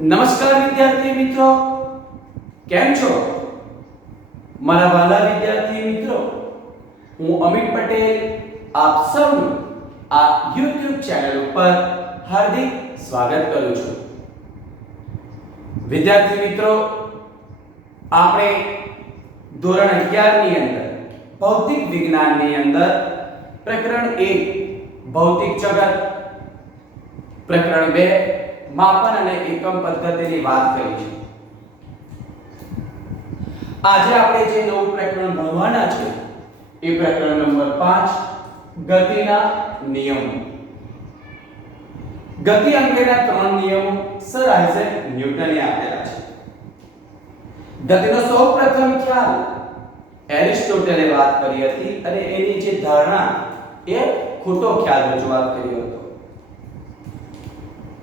નમસ્કાર વિદ્યાર્થી મિત્રો, કેમ છો મારા વાલા વિદ્યાર્થી મિત્રો? હું અમિત પટેલ આપ સૌનું આ YouTube ચેનલ ઉપર હાર્દિક સ્વાગત કરું છું. વિદ્યાર્થી મિત્રો, આપણે ધોરણ 11 ની અંદર ભૌતિક વિજ્ઞાનની અંદર પ્રકરણ 1 ભૌતિક જગત, પ્રકરણ 2 માપન અને એકમ પદ્ધતિની વાત કરી છે. આજે આપણે જે નવું પ્રકરણ ભણવાના છે એ પ્રકરણ નંબર 5 ગતિના નિયમો. ગતિ અંગેના 3 નિયમો સર આઇઝેક ન્યૂટને આપેલા છે. ગતિનો સૌપ્રથમ ખ્યાલ એરિસ્ટોટલે વાત કરી હતી અને એની જે ધારણા એ ખોટો ખ્યાલ રજૂઆત કર્યો હતો,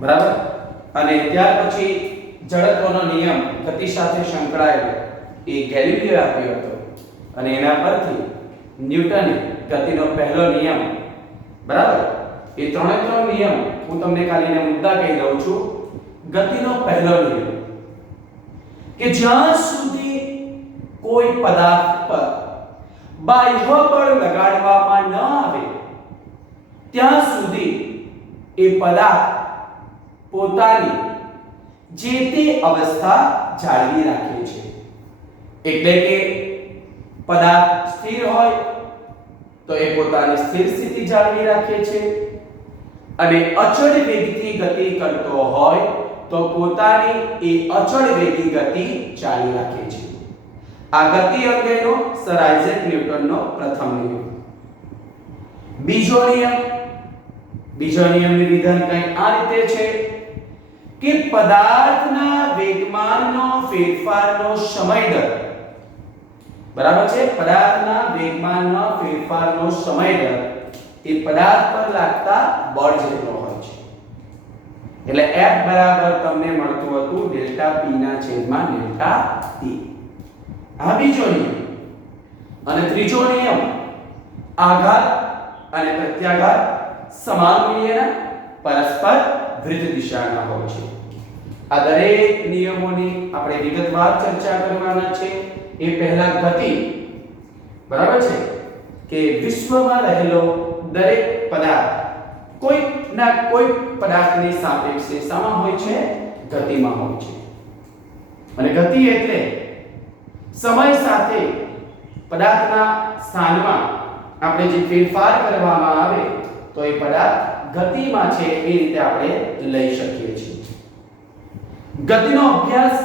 બરાબર? અને ત્યાર પછી જડત્વનો નિયમ ગતિ સાથે સંકળાયેલો એ ગેલિલિયો આપ્યો હતો અને એના પરથી ન્યૂટને ગતિનો પહેલો નિયમ, બરાબર? એ ત્રણે નિયમ હું તમને ખાલી મુદ્દા કહી દઉં છું. ગતિનો પહેલો નિયમ કે જ્યાં સુધી કોઈ પદાર્થ પર બાહ્ય બળ લગાડવામાં ન આવે ત્યાં સુધી એ પદાર્થ પોતાની જે તે અવસ્થા જાળવી રાખે છે. એટલે કે પદાર્થ સ્થિર હોય તો એ પોતાની સ્થિર સ્થિતિ જાળવી રાખે છે અને અચળ વેગથી ગતિ કરતો હોય તો પોતાની એ અચળ વેગી ગતિ ચાલુ રાખે છે. આ ગતિ અંગેનો સર આઇઝેક ન્યૂટનનો પ્રથમ નિયમ. બીજો નિયમની વિધાન કંઈ આ રીતે છે કે પદાર્થના વેગમાનનો ફેરફારનો સમય દર, બરાબર છે? પદાર્થના વેગમાનનો ફેરફારનો સમય દર એ પદાર્થ પર લાગતા બળ જેટલો હોય છે. એટલે F બરાબર તમને મળતું હતું ડેલ્ટા P ના છેદમાં ડેલ્ટા T. આ બીજો નિયમ. અને ત્રીજો નિયમ આઘાત અને પ્રત્યાઘાત સમાન મૂલ્યના પરસ્પર વિરુદ્ધ દિશાના હોય છે. આ દરેક નિયમોની આપણે વિગતવાર ચર્ચા કરવાના છે. એ પહેલા ગતિ, બરાબર છે કે વિશ્વમાં રહેલો દરેક પદાર્થ કોઈ પદાર્થની સાપેક્ષે શામાં હોય છે? ગતિમાં હોય છે. અને ગતિ એટલે સમય સાથે પદાર્થના સ્થાનમાં આપણે જે ફેરફાર કરવામાં આવે તો એ પદાર્થ ગતિમાં છે એ રીતે આપણે લઈ શકીએ છીએ. ગતિનો અભ્યાસ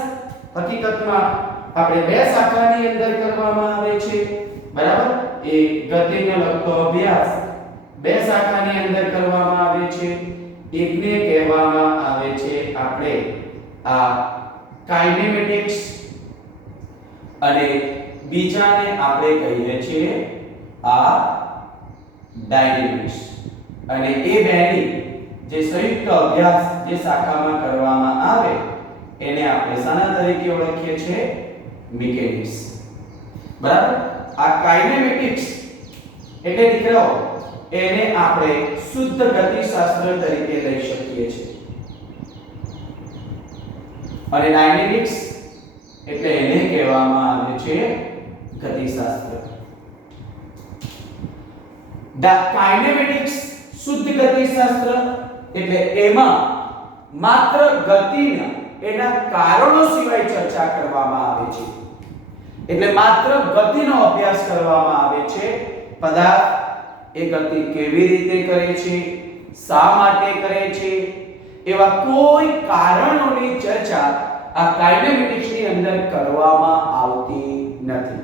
હકીકતમાં આપણે બે શાખાની અંદર કરવામાં આવે છે, બરાબર? એ ગતિને લગતો અભ્યાસ બે શાખાની અંદર કરવામાં આવે છે. એકને કહેવામાં આવે છે આપણે આ કાઇનેમેટિક્સ અને બીજાને આપણે કહીએ છીએ આ ડાયનેમિક્સ. અને એ બેની જે સંયુક્ત અભ્યાસ જે શાખામાં કરવામાં આવે એને આપણે શાના તરીકે ઓળખીએ છીએ? મિકેનિક્સ. બરાબર? આ કાઇનેમેટિક્સ એટલે દીકરાઓ એને આપણે શુદ્ધ ગતિશાસ્ત્ર તરીકે લઈ શકીએ છીએ. અને ડાયનેમિક્સ એટલે એને કહેવામાં આવે છે ગતિશાસ્ત્ર. કાઇનેમેટિક્સ શુદ્ધ ગતિશાસ્ત્ર એટલે એમાં માત્ર ગતિના એના કારણો સિવાય ચર્ચા કરવામાં આવે છે. એટલે માત્ર ગતિનો અભ્યાસ કરવામાં આવે છે. પદાર્થ એ ગતિ કેવી રીતે કરે છે, શા માટે કરે છે, એવા કોઈ કારણોની ચર્ચા આ કાઇનેમેટિક્સની અંદર કરવામાં આવતી નથી.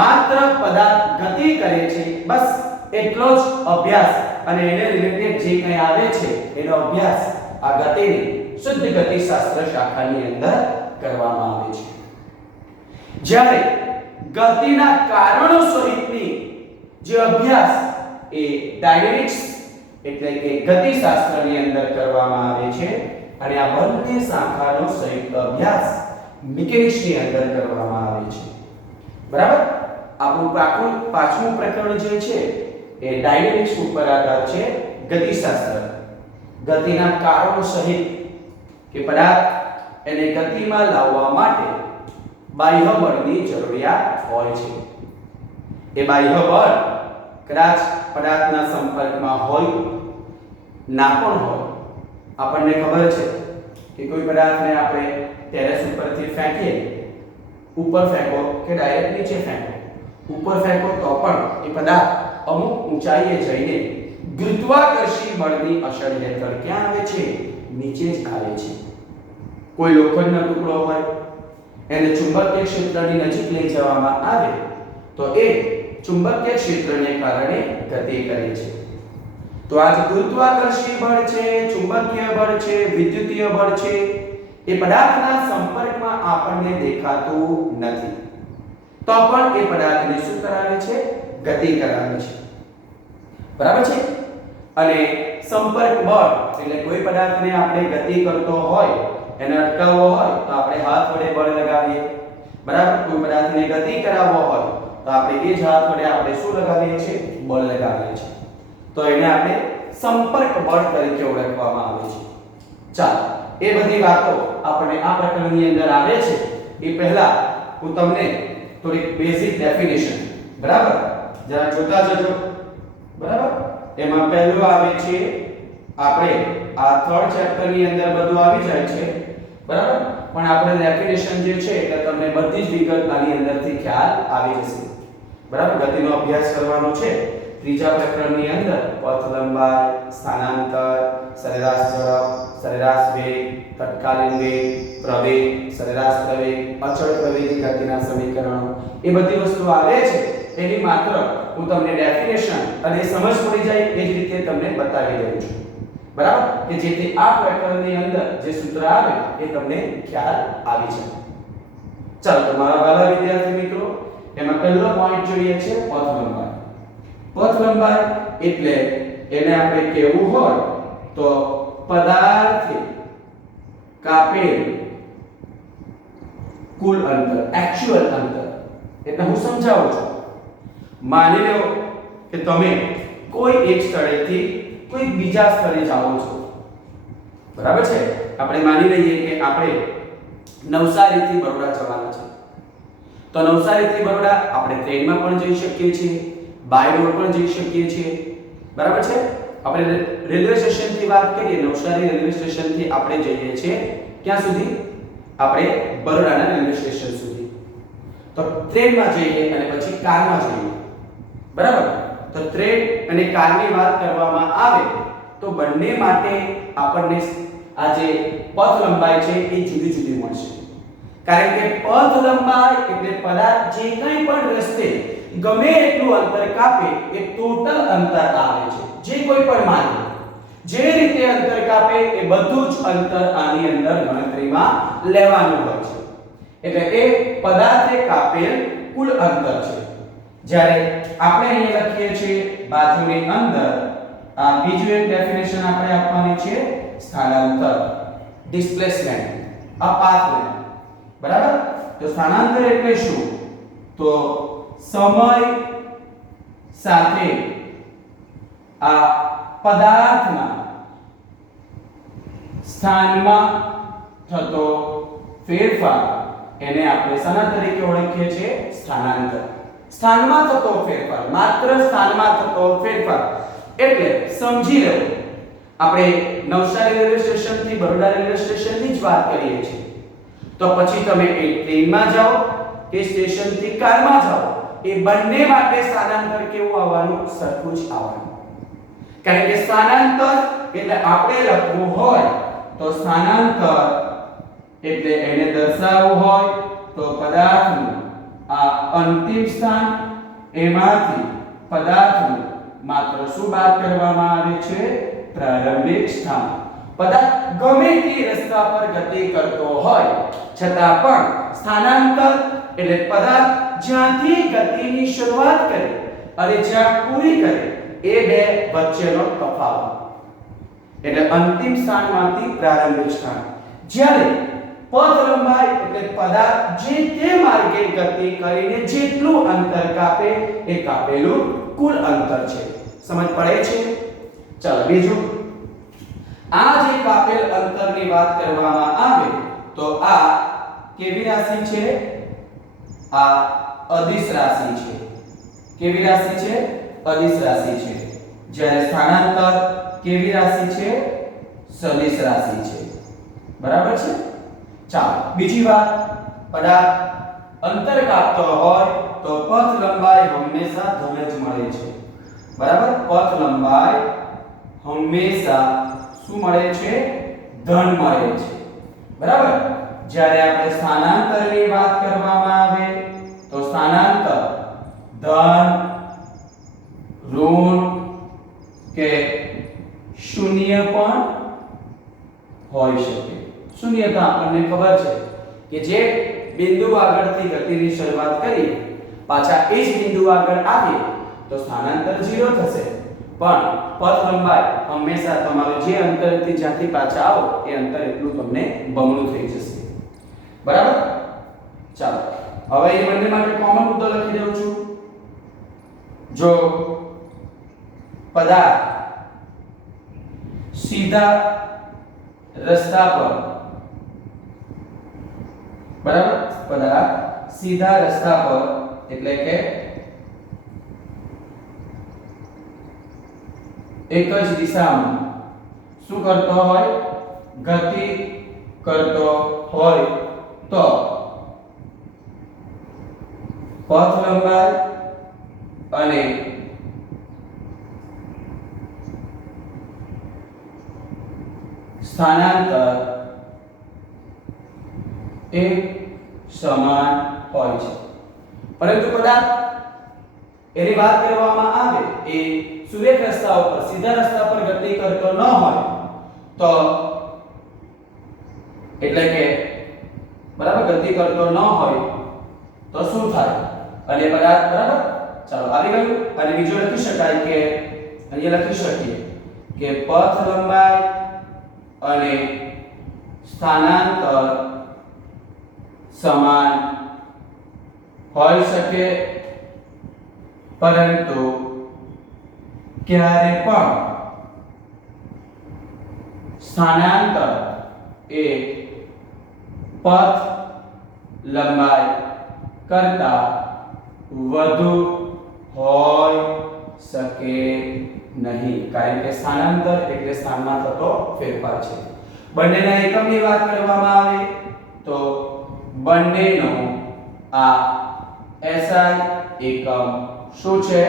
માત્ર પદાર્થ ગતિ કરે છે, બસ એટલો જ અભ્યાસ અને એને રિલેટેડ જે કંઈ આવે છે એનો અભ્યાસ આ ગતિની શુદ્ધ ગતિશાસ્ત્ર શાખાની અંદર કરવામાં આવે છે. જ્યારે ગતિના કારણો સહિતની જે અભ્યાસ એ ડાયનેમિક્સ એટલે કે ગતિશાસ્ત્રની અંદર કરવામાં આવે છે અને આ બંને શાખાનો સંયુક્ત અભ્યાસ મિકેનિક્સની અંદર કરવામાં આવે છે. બરાબર? આપણું પાંચમું પ્રકરણ જે છે એ ડાયનેમિક્સ ઉપર આધાર છે. ગતિશાસ્ત્ર ગતિના કારણો સહિત કે પદાર્થ એને ગતિમાં લાવવા માટે બાહ્ય બળની જરૂરિયાત હોય છે. એ બાહ્ય બળ કદાચ પદાર્થના સંપર્કમાં હોય ના પણ હોય. આપણને ખબર છે કે કોઈ પદાર્થને આપણે ટેરેસ ઉપરથી ફેંકીએ, ઉપર ફેંકો કે ડાયરેક્ટ નીચે ફેંકો, ઉપર ફેંકો તો પણ એ પદાર્થ અમુક ઊંચાઈએ જઈને ગુરુત્વાકર્ષી બળની અસર હેઠળ ક્યાં આવે છે? નીચે જ આવે છે. કોઈ લોખંડનો ટુકડો હોય એને ચુંબકીય ક્ષેત્રની નજીક લઈ જવામાં આવે તો એ ચુંબકીય ક્ષેત્રને કારણે ગતિ કરે છે. તો આ જે ગુરુત્વાકર્ષી બળ છે, ચુંબકીય બળ છે, વિદ્યુતીય બળ છે, એ પદાર્થના સંપર્કમાં આપણને દેખાતું નથી, તો પણ એ પદાર્થને શું કરાવે છે? ગતિ કરાવે છે. બરાબર છે? અને સંપર્ક બળ એટલે કોઈ પદાર્થને આપણે ગતિ કરતો હોય, એને અટકાવવો હોય તો આપણે હાથ વડે બળ લગાવીએ. બરાબર? કોઈ પદાર્થને ગતિ કરાવવો હોય તો આપણે એ જ હાથ વડે આપણે શું લગાવીએ છીએ? બળ લગાવીએ છીએ. તો એને આપણે સંપર્ક બળ તરીકે ઓળખવામાં આવે છે. ચાલો, એ બધી વાતો આપણે આ પ્રકરણની અંદર આવે છે એ પહેલા હું તમને થોડી બેઝિક ડેફિનેશન, બરાબર, જરા જોતા જજો. બરાબર? એમાં પહેલું આવે છે, આપણે આ થર્ડ ચેપ્ટર ની અંદર બધું આવી જાય છે, બરાબર, પણ આપણે ડેફિનેશન જે છે એટલે તમને બધી જ વિગત આની અંદરથી ખ્યાલ આવી જશે. બરાબર? ગતિનો અભ્યાસ કરવાનો છે. ત્રીજા પ્રકરણની અંદર પથ લંબાઈ, સ્થાનાંતર, સરેરાશ ઝડપ, સરેરાશ વેગ, તત્કાલીન વેગ, પ્રવેગ, સરેરાશ પ્રવેગ, અચળ પ્રવેગી ગતિના સમીકરણો, એ બધી વસ્તુ આવે છે. એની માત્ર હું તમને ડેફિનેશન અને સમજ પડી જાય એ જ રીતે તમને બતાવી દઉં છું. બરાબર? કે જેથી આ પ્રકરણની અંદર જે સૂત્ર આવે એ તમને ખ્યાલ આવી જાય. ચાલો, તો મારા વાલા વિદ્યાર્થી મિત્રો, એમાં પહેલો પોઈન્ટ જોઈએ છે પથ લંબાઈ. પથ લંબાઈ એટલે એને આપણે કહેવું હોય તો પદાર્થે કાપેલ કુલ અંતર, એક્ચ્યુઅલ અંતર. એટલે હું સમજાવું છું. માની લો કે તમે કોઈ એક સ્થળેથી કોઈ બીજા સ્થળે જાઓ છો. બરાબર છે? આપણે માની લઈએ કે આપણે નવસારીથી બરોડા જવાના છે. તો નવસારીથી બરોડા આપણે ટ્રેનમાં પણ જઈ શકીએ છીએ, બાય રોડ પણ જઈ શકીએ છીએ. બરાબર છે? આપણે રેલવે સ્ટેશનથી વાત કરીએ, નવસારી રેલવે સ્ટેશનથી આપણે જઈએ છીએ ક્યાં સુધી? આપણે બરોડાના રેલવે સ્ટેશન સુધી. તો ટ્રેનમાં જઈએ અને પછી કારમાં જઈએ. બરાબર? તો ટ્રેન અને કારની વાત કરવામાં આવે તો બંને માટે આપણને આ જે પથ લંબાઈ છે એ જુદી જુદી મળશે. કારણ કે પથ લંબાઈ એટલે પદાર્થ જે કંઈ પણ રસ્તે ગમે એટલું અંતર કાપે એ ટોટલ અંતર આવે છે. જે કોઈ પણ માને જે રીતે અંતર કાપે એ બધું જ અંતર આની અંદર ગણતરીમાં લેવાનું હોય છે. એટલે એ પદાર્થે કાપેલ કુલ અંતર છે. જ્યારે આપણે અહીંયા લખીએ છીએ બાજુની અંદર આ બીજું એક ડેફિનેશન આપણે આપવાની છે, સ્થાનાંતર, ડિસ્પ્લેસમેન્ટ, આ પાથ લેન્થ. બરાબર? તો સ્થાનાંતર એટલે શું? તો સમય સાથે આ પદાર્થના સ્થાનમાં થતો ફેરફાર એને આપણે શાના તરીકે ઓળખીએ છીએ? સ્થાનાંતર. સ્થાનમાં થતો ફેરફાર, માત્ર સ્થાનમાં થતો ફેરફાર. એટલે સમજી લો, આપણે નવસારી રેલવે સ્ટેશન થી બરોડા રેલવે સ્ટેશનની જ વાત કરીએ છીએ. તો પછી તમે એ ટ્રેનમાં જાઓ કે સ્ટેશન થી કારમાં જાઓ, એ બંને માટે સ્થાનાંતર કેવું આવવાનું? સરખું જ આવવાનું. કારણ કે સ્થાનાંતર એટલે આપણે લખવું હોય તો સ્થાનાંતર એટલે એને દર્શાવવું હોય તો પદાર્થનું આ અંતિમ સ્થાન, એમાંથી પદાર્થનું માત્ર શું બાદ કરવામાં આવે છે? પ્રારંભિક સ્થાન. પદાર્થ ગમે તે રસ્તા પર ગતિ કરતો હોય છતાં પણ સ્થાનાંતર એટલે પદાર્થ જ્યાંથી ગતિની શરૂઆત કરે અને જ્યાં પૂરી કરે એ બે વચ્ચેનો તફાવત. એટલે અંતિમ સ્થાનમાંથી પ્રારંભિક સ્થાન. જ્યારે પથ લંબાઈ એટલે પદાર્થ જે તે માર્ગે ગતિ કરીને જેટલું અંતર કાપે એ કાપેલું કુલ અંતર છે. સમજ પડે છે? ચાલો બીજું, આ જે કાપેલ અંતરની વાત કરવામાં આવે તો તો આ કેવી રાશિ છે? આ અદિશ રાશિ છે. કેવી રાશિ છે? અદિશ રાશિ છે. જ્યારે સ્થાનાંતર કેવી રાશિ છે? સદિશ રાશિ છે. બરાબર છે? ચાલો બીજી વાત, પદાર્થ અંતર કાપતો હોય તો પથ લંબાઈ હંમેશા ધન જ મળે છે. બરાબર? પથ લંબાઈ હંમેશા શું મળે છે? ધન મળે છે. બરાબર? જ્યારે આપણે સ્થાનાંતરની વાત કરવામાં આવે તો સ્થાનાંતર ધન, ઋણ કે શૂન્ય પણ હોઈ શકે. શૂન્યતા આપણને ખબર છે કે જે બિંદુ આગળથી ગતિની શરૂઆત કરી પાછા એ જ બિંદુ આગળ આવીએ તો સ્થાનાંતર 0 થશે. પણ પથ લંબાઈ હંમેશા તમારું જે અંતરથી જ્યાંથી પાછા આવો એ અંતર એટલું તમને બમણું થઈ જશે. બરાબર? ચાલો હવે એ બંને માટે કોમન મુદ્દો લખી દઉં છું. જો પદાર્થ સીધા રસ્તા પર, બરાબર, પદાર્થ સીધા રસ્તા પર એટલે કે એક જ દિશામાં શું કરતો હોય? ગતિ કરતો હોય તો પથ લંબાઈ અને સ્થાનાંતર એક સમાન હોય છે. પરંતુ કદાચ એની વાત કરવામાં આવે એ સુરેખ રસ્તા ઉપર, સીધા રસ્તા પર ગતિ કરતો ન હોય તો એટલે કે બરાબર ગતિ કરતો ન હોય તો શું થાય? અને પદાર્થ, બરાબર, ચાલો આવી ગયું. અને બીજું લખી શકાય કે અહીંયા લખી શકીએ કે પથ લંબાઈ અને સ્થાનાંતર સમાન હોઈ શકે પરંતુ ક્યારે પણ સ્થાનાંતર એ પથ લંબાઈ કરતા વધુ હોઈ શકે નહીં. કારણ કે સ્થાનાંતર એટલે સ્થાનમાં થતો ફેરફાર છે. બંનેના એકમની વાત કરવામાં આવે તો બંનેનો આ SI એકમ શું છે?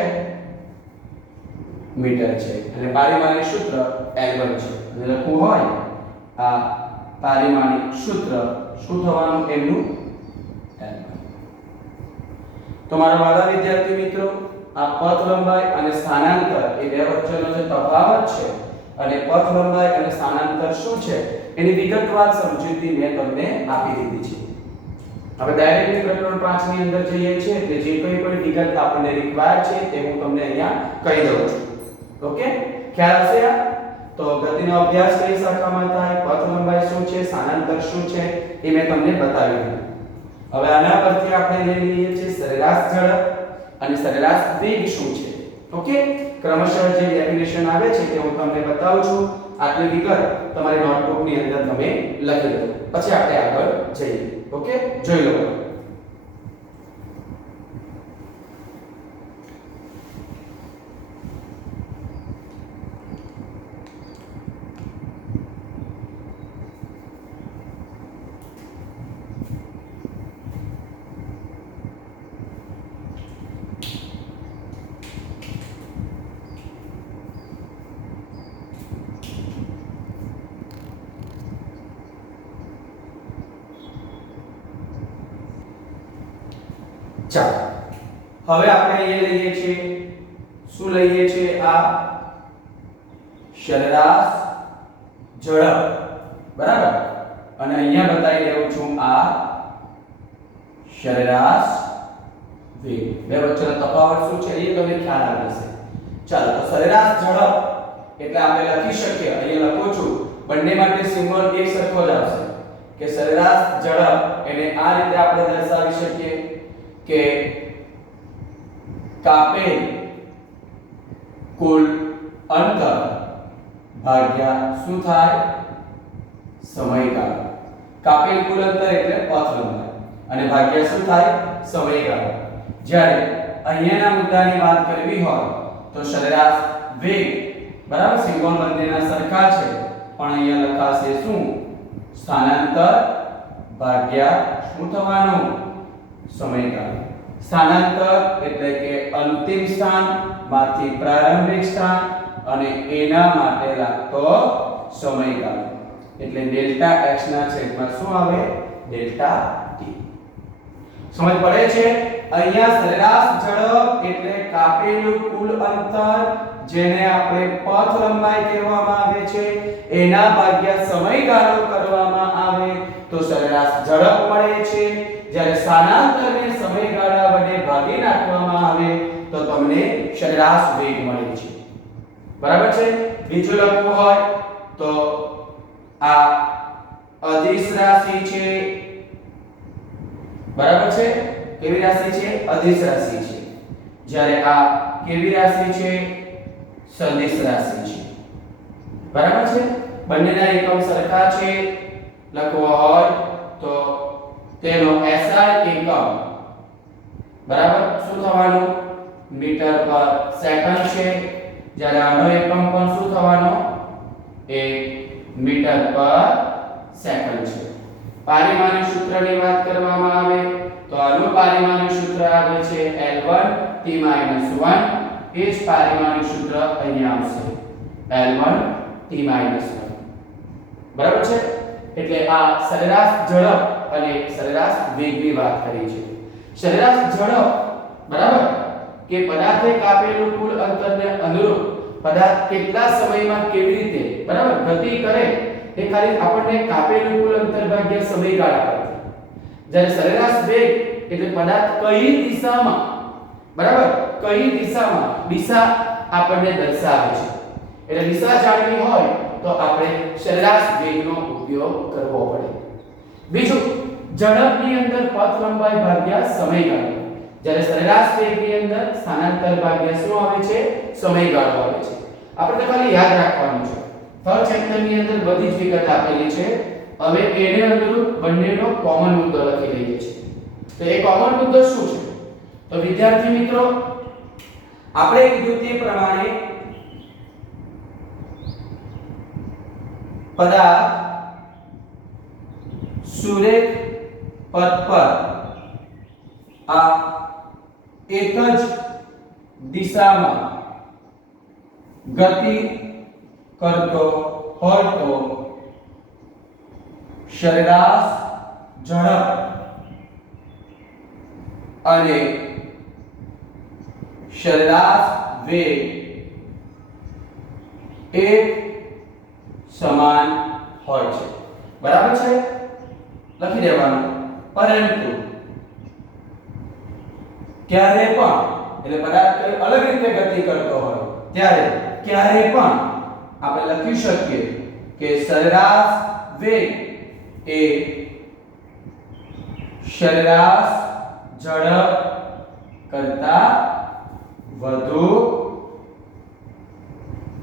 મીટર છે. અને પારિમાણિક સૂત્ર L1 છે. અને લખવું હોય આ પારિમાણિક સૂત્ર શું થવાનું? એનું L1. તો મારા વાલા વિદ્યાર્થી મિત્રો, આ પથ લંબાઈ અને સ્થાનાંતર એ બે વચ્ચેનો જે તફાવત છે અને પથ લંબાઈ અને સ્થાનાંતર શું છે એની વિગતવાર સમજૂતી મેં તમને આપી દીધી છે. હવે ડાયરેક્ટલી પ્રકરણ 5 ની અંદર જઈએ છીએ એટલે જે કંઈ પણ વિગત આપણને રિક્વાયર છે તે હું તમને અહીંયા કહી દઉં છું. ઓકે, ખ્યાલ હશે? તો ગતિનો અભ્યાસ કઈ શાખામાં થાય, પથ લંબાઈ શું છે, સ્થાનાંતર શું છે એ મેં તમને બતાવી દીધું. હવે આના પરથી આપણે લઈ લઈએ છીએ સરેરાશ ઝડપ અને સરેરાશ વેગ શું છે. ઓકે, ક્રમશઃ જે ડેફિનેશન આવે છે તે હું તમને બતાવું છું. આટલી વિગત તમારી નોટબુક ની અંદર તમે લખી લો, પછી આપણે આગળ જઈએ. ઓકે, જોઈ લો. ચાલો હવે આપણે અહીંયા લઈએ છીએ, શું લઈએ છીએ? આ સરેરાશ ઝડપ, બરાબર, અને અહીંયા બતાવી દઉં છું આ સરેરાશ વેગ. બે વચ્ચેનો તફાવત શું છે એ તમને ખ્યાલ આવી જશે. ચાલો તો સરેરાશ ઝડપ એટલે આપણે લખી શકીએ, અહીંયા લખું છું, બંને માટે સિમ્બોલ એક સરખો જ આવશે કે સરેરાશ ઝડપ એને આ રીતે આપણે દર્શાવી શકીએ કે કાપેલ કુલ અંતર ભાગ્યા શું થાય? સમયગાળો. કાપેલ કુલ અંતર એટલે પથ લંબાઈ અને ભાગ્યા શું થાય સમયગાળો. જ્યારે અહીંયાના મુદ્દાની વાત કરવી હોય તો સરેરાશ વેગ બરાબર સિમ્બોલ બંનેના સરખા છે પણ અહીંયા લખાશે શું સ્થાનાંતર ભાગ્યા શું થવાનું સમયગાળો. સ્થાનાંતર એટલે કે અંતિમ સ્થાન માંથી પ્રારંભિક સ્થાન અને એના માટે લાગતો સમયગાળો એટલે ડેલ્ટા x ના છેદમાં શું આવે ડેલ્ટા t. સમજ પડે છે? અહીંયા સરેરાશ ઝડપ એટલે કાપેલું કુલ અંતર જેને આપણે પથ લંબાઈ કહેવામાં આવે છે એના ભાગ્યા સમયગાળો કરવામાં આવે તો સરેરાશ ઝડપ મળે છે. જ્યારે સ્થાનાંતરને સમયગાળા વડે ભાગી નાખવામાં આવે તો તમને સરેરાશ વેગ મળે છે. બરાબર છે? બીજું લખવું હોય તો આ અદિશ રાશિ છે. બરાબર છે? કેવી રાશિ છે? અદિશ રાશિ છે. જ્યારે આ કેવી રાશિ છે? સદિશ રાશિ છે. બરાબર છે? બંનેના એકમ સરખા છે. લખવો હોય તો તેનો SI એકમ બરાબર શું થવાનું મીટર પર સેકન્ડ છે. જ્યારે આનો એકમ પણ શું થવાનો એ મીટર પર સેકન્ડ છે. પારિમાણિક સૂત્રની વાત કરવામાં આવે તો આનું પારિમાણિક સૂત્ર આવે છે L1 T-1. એ જ પારિમાણિક સૂત્ર અહીંયા આવશે L1 T-1. બરાબર છે? એટલે આ સરેરાશ ઝડપ અને સરેરાશ વેગની વાત કરી છે. સરેરાશ ઝડપ બરાબર કે પદાર્થે કાપેલું કુલ અંતરને અનુરૂપ પદાર્થ કેટલા સમયમાં કેવી રીતે બરાબર ગતિ કરે એ ખાલી આપણને કાપેલું કુલ અંતર ભાગ્યા સમયગાળા પરથી. જ્યારે સરેરાશ વેગ એટલે પદાર્થ કઈ દિશામાં બરાબર કઈ દિશામાં દિશા આપણને દર્શાવે છે. એટલે દિશા જાણવી હોય તો આપણે સરેરાશ વેગનો ઉપયોગ કરવો પડે. બીજું ઝડપની અંદર પથ લંબાઈ ભાગ્યા સમયગાળો. જ્યારે સરેરાશ વેગની અંદર સ્થાનાંતર ભાગ્યા શું આવે છે સમયગાળો આવે છે. આપણે ખાલી યાદ રાખવાનું છે. થર્ડ ચેપ્ટરની અંદર બધી જ વિગત આપેલી છે. હવે એને અનુરૂપ બંનેનો કોમન મુદ્દો લખી લઈએ છીએ. તો એ કોમન મુદ્દો શું છે? તો વિદ્યાર્થી મિત્રો આપણે કીધું તે પ્રમાણે પદાર્થ સુરેખ પથ પર આ એક જ દિશામાં ગતિ કરતો હોય તો સરેરાશ ઝડપ અને સરેરાશ વેગ એક સમાન હોય છે. બરાબર છે? લખી દેવાનું. પરંતુ ક્યારે પણ એટલે પદાર્થ કોઈ અલગ રીતે ગતિ કરતો હોય ત્યારે ક્યારે પણ આપણે લખી શકીએ કે સરેરાશ વેગ એ સરેરાશ ઝડપ કરતા વધુ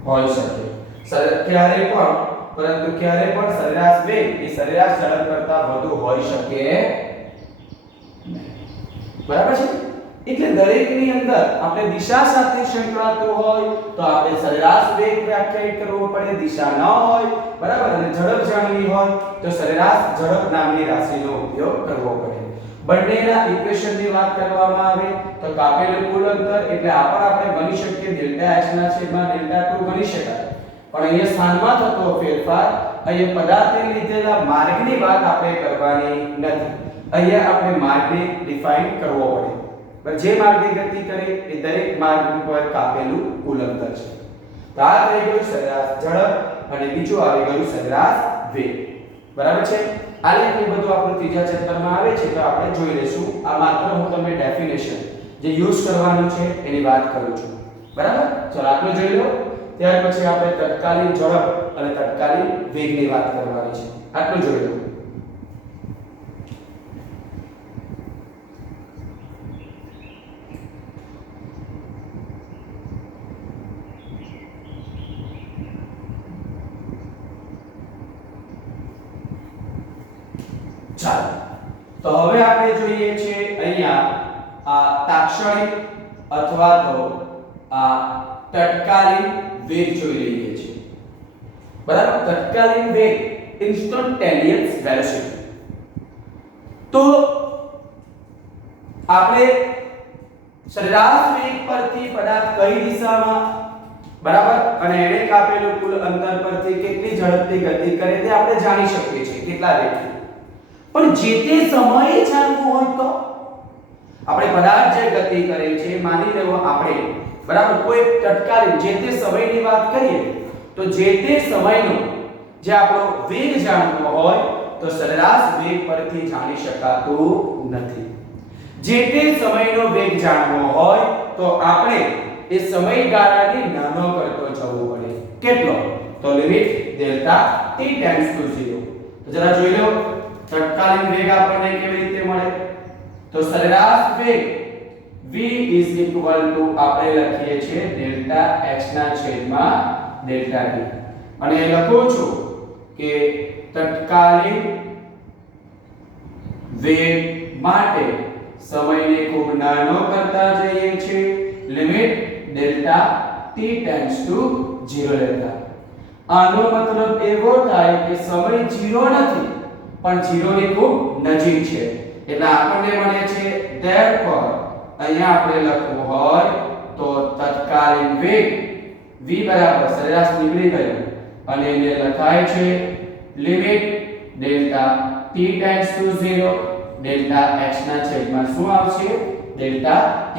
હોઈ શકે. ક્યારે પણ પરંતુ ક્યારે પણ સરેરાશ વેગ એ સરેરાશ ઝડપ કરતા વધુ હોઈ શકે નહીં. બરાબર છે? એટલે દરેકની અંદર આપણે દિશા સાથે સંકળાતું હોય તો આપણે સરેરાશ વેગ વ્યાખ્યાયિત કરવો પડે. દિશા ન હોય બરાબર અને ઝડપ જાણવી હોય તો સરેરાશ ઝડપ નામની રાશિનો ઉપયોગ કરવો પડે. બંનેના ઇક્વેશનની વાત કરવામાં આવે તો કાપેલું કુલ અંતર એટલે આપણે ગણી શકીએ ડેલ્ટા x ના છેદમાં ડેલ્ટા 2 ગણી શકાય. પણ અહીંયા સ્થાનમાં થતો ફેરફાર અહીંયા પદાર્થે લીધેલા માર્ગની વાત આપણે કરવાની નથી. અહીંયા આપણે માર્ગને ડિફાઇન કરવો પડે. પણ જે માર્ગે ગતિ કરે એ દરેક માર્ગ ઉપર કાપેલું કુલ અંતર છે. તો આ થઈ ગયું સરેરાશ ઝડપ અને બીજું આવી ગયું સરેરાશ વેગ. બરાબર છે? આ રીતે બધું આપણું ત્રીજા ચેપ્ટરમાં આવે છે તો આપણે જોઈ લેશું. આ માત્ર હું તમને ડેફિનેશન જે યુઝ કરવાનું છે એની વાત કરું છું. બરાબર? ચલો આટલું જોઈ લો. ત્યાર પછી આપણે તત્કાલીન ઝડપ અને તત્કાલીન વેગની વાત કરવાની છે. આટલું જોઈ લો. તો હવે આપણે જોઈએ છે અહીંયા આ તાક્ષણિક અથવા તો આ તત્કાલીન વેગ જોઈ લઈએ છીએ, બરાબર. તત્કાલીન વેગ ઇન્સ્ટન્ટેનિયસ વેલોસિટી. તો આપણે સરેરાશ વેગ પરથી પદાર્થ કઈ દિશામાં, બરાબર, અને એને કાપેલું કુલ અંતર પરથી કેટલી ઝડપથી ગતિ કરે તે આપણે જાણી શકીએ છીએ કેટલા વેગથી. પણ જે તે સમયે જાણવું હોય તો આપણે પદાર્થ જે ગતિ કરે છે, માની લેવો આપણે, બરાબર, કોઈ તત્કાલીન જે તે સમયની વાત કરીએ તો જે તે સમયનો જે આપણો વેગ જાણવો હોય તો સરેરાશ વેગ પરથી જાણી શકાતું નથી. જે તે સમયનો વેગ જાણવો હોય તો આપણે એ સમયગાળાને નાનો કરતો જવું પડે. કેટલો? તો limit delta t tends to 0. તો જરા જોઈ લો તત્કાલીન વેગ આપણને કેવી રીતે મળે. તો સરેરાશ વેગ v આપણે લખીએ છીએ ડેલ્ટા x ના છેદમાં ડેલ્ટા t, અને લખું છું કે તત્કાલીન વેગ માટે સમયને ખૂબ નાનો કરતા જઈએ છીએ, limit delta t tends to 0 લેતા. આનો મતલબ એવો થાય કે સમય 0 નથી પણ 0 ની ખૂબ નજીક છે, એટલે આપણને મળે છે therefore અહીંયા આપણે લખવું હોય તો તત્કાલીન વેગ v બરાબર સરેરાશ નીકળી ગયું અને એને લખાય છે limit delta t tends to 0 delta x ના છેદમાં શું આવશે ડેલ્ટા t,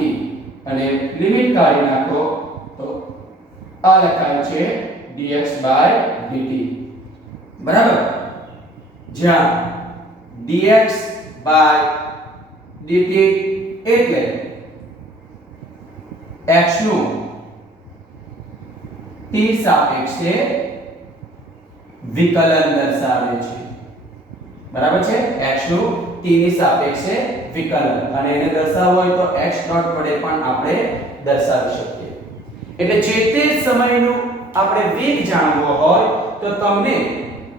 અને લિમિટ કાઢી નાખો તો આ લખાય છે dx/dt, બરાબર. જ્યાં dx/dt એટલે x નું t સાપેક્ષે વિકલન દર્શાવે છે, બરાબર છે. x નું t ની સાપેક્ષે વિકલન, અને એને દર્શાવવું હોય તો x ડોટ વડે પણ આપણે દર્શાવી શકીએ. એટલે જે તે સમયનું આપણે વેગ જાણવો હોય તો તમને,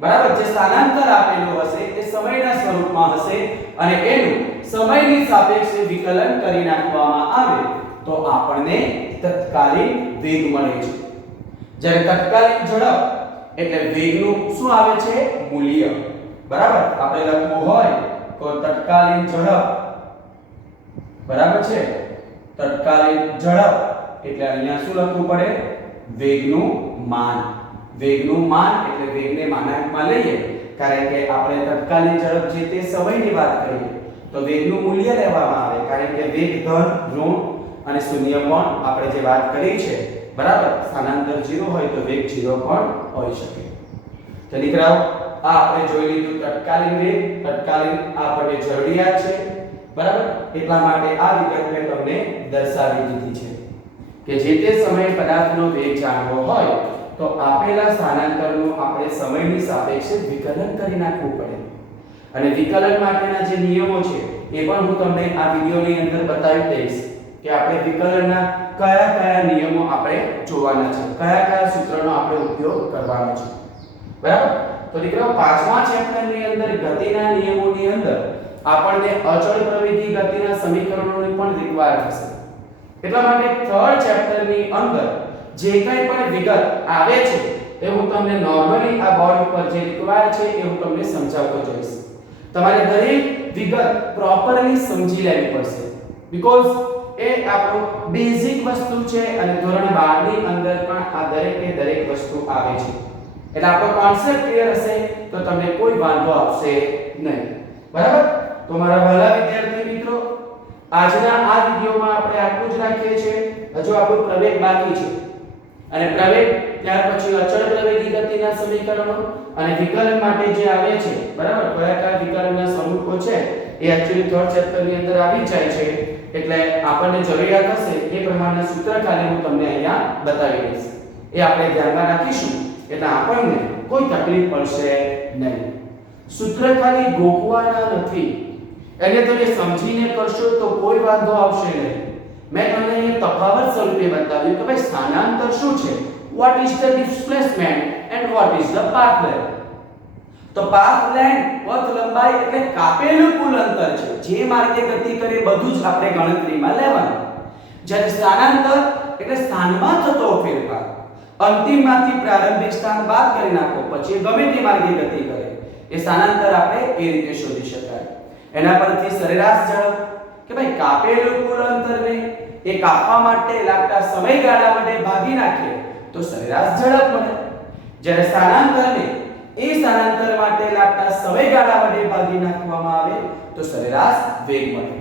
બરાબર, જે સ્થાનાંતર આપેલું હશે તે સમયના સ્વરૂપમાં હશે અને એનું સમયની સાપેક્ષે વિકલન કરી નાખવામાં આવે તો આપણને તત્કાલીન વેગ મળે છે. જ્યારે તત્કાલીન ઝડપ એટલે વેગનું શું આવે છે મૂલ્ય, બરાબર. આપણે લખવું હોય તો તત્કાલીન ઝડપ, બરાબર છે, તત્કાલીન ઝડપ એટલે અહીંયા શું લખવું પડે વેગનું માન. વેગનું માન એટલે વેગને માનાંકમાં લઈએ, કારણ કે આપણે તત્કાલીન ઝડપ જે તે સમયની વાત કરીએ તો વેગનું મૂલ્ય લેવામાં આવે, કારણ કે વેગ ધન, ઋણ અને શૂન્ય પણ આપણે જે વાત કરી છે, બરાબર. સ્થાનાંતર 0 હોય તો વેગ 0 પણ હોઈ શકે. તો દીકરાઓ આ આપણે જોઈ લીધું તત્કાલીન વેગ. તત્કાલીન આપણને જરૂરિયાત છે, બરાબર, એટલા માટે આ વિગત મેં તમને દર્શાવી દીધી છે કે જે તે સમયે પદાર્થનો વેગ જાણવો હોય તો આપેલા સ્થાનાંતરનું આપણે સમયની સાપેક્ષે વિકલન કરી નાખવું પડે. અને વિકલન માટેના જે નિયમો છે એ પણ હું તમને આ વિડિયોની અંદર બતાવી દઈશ કે આપણે વિકલનના કયા કયા નિયમો આપણે જોવાના છે, કયા કયા સૂત્રનો આપણે ઉપયોગ કરવાનો છે, બરાબર. તો દીકરાઓ પાંચમા ચેપ્ટરની અંદર ગતિના નિયમોની અંદર આપણને અચળ પ્રવૃત્તિ ગતિના સમીકરણોની પણ રિક્વાયર થશે. એટલા માટે થર્ડ ચેપ્ટરની અંદર જે કંઈ પણ વિગત આવે છે એ હું તમને નોર્મલી આ બોર્ડ ઉપર જે રિક્વાયર છે એ હું તમને સમજાવતો જઈશ. તમારે દરેક વિગત પ્રોપરલી સમજી લેવી પડશે, બીકોઝ એ આપણો બેઝિક વસ્તુ છે અને ધોરણ 12 ની અંદર પણ આ દરેકે દરેક વસ્તુ આવે છે. એટલે આપણો કોન્સેપ્ટ ક્લિયર હશે તો તમને કોઈ વાંધો આવશે નહીં, બરાબર. તો મારા વહાલા વિદ્યાર્થી મિત્રો, આજના આ વિડિયોમાં આપણે આટલું જ રાખીએ છીએ. હજુ આપણું પ્રવેગ બાકી છે, અને પ્રવેગ ત્યાર પછી અચળ પ્રવેગી ગતિના સમીકરણો અને વિકલન માટે જે આવે છે, બરાબર, કયા કયા વિકલનના સ્વરૂપો છે એ એક્ચ્યુઅલી થર્ડ ચેપ્ટરની અંદર આવી જાય છે. એટલે આપણને જરૂરિયાત હશે એ પ્રમાણેના સૂત્ર ખાલી હું તમને અહીંયા બતાવી દઈશ. એ આપણે ધ્યાનમાં રાખીશું એટલે આપણને કોઈ તકલીફ પડશે નહીં. સૂત્ર ખાલી ગોખવાના નથી, એને તમે સમજીને કરશો તો કોઈ વાંધો આવશે નહીં. મેં તમને અહીંયા તફાવત સ્વરૂપે બતાવ્યું કે ભાઈ સ્થાનાંતર શું છે, what is the displacement and what is the path length. તો પાથ લેન્થ પથ લંબાઈ એટલે કાપેલું કુલ અંતર છે, જે માર્ગે ગતિ કરે બધું જ આપણે ગણતરીમાં લેવાનું. જ્યારે સ્થાનાંતર એટલે સ્થાનમાં થતો ફેરફાર, અંતિમમાંથી પ્રારંભિક સ્થાન બાદ કરી નાખો પછી ગમે તે માર્ગે ગતિ કરે, એ સ્થાનાંતર આપણે એ રીતે શોધી શકાય. એના પરથી સરેરાશ ઝડપ કે ભાઈ કાપેલું કુલ અંતરને એ કાપવા માટે લાગતા સમયગાળા વડે ભાગી નાખીએ તો સરેરાશ ઝડપ મળે. જ્યારે સ્થાનાંતરને એ સ્થાનાંતર માટે લાગતા સમયગાળા વડે ભાગી નાખવામાં આવે તો સરેરાશ વેગ મળે.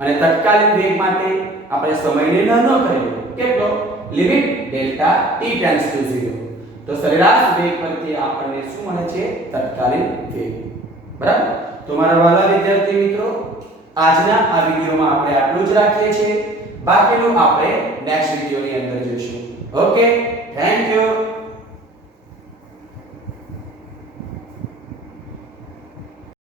અને તત્કાલીન વેગ માટે આપણે સમયને નાનો કર્યો, કેટલો? Limit delta t tends to 0. તો સરેરાશ વેગ પરથી આપણને શું મળે છે? તત્કાલીન વેગ. બરાબર? તો મારા વાલા વિદ્યાર્થી મિત્રો, આજના આ વિડિયોમાં આપણે આટલું જ રાખીએ છીએ. બાકીનું આપણે નેક્સ્ટ વિડિયોની અંદર જોઈશું. Okay, thank you.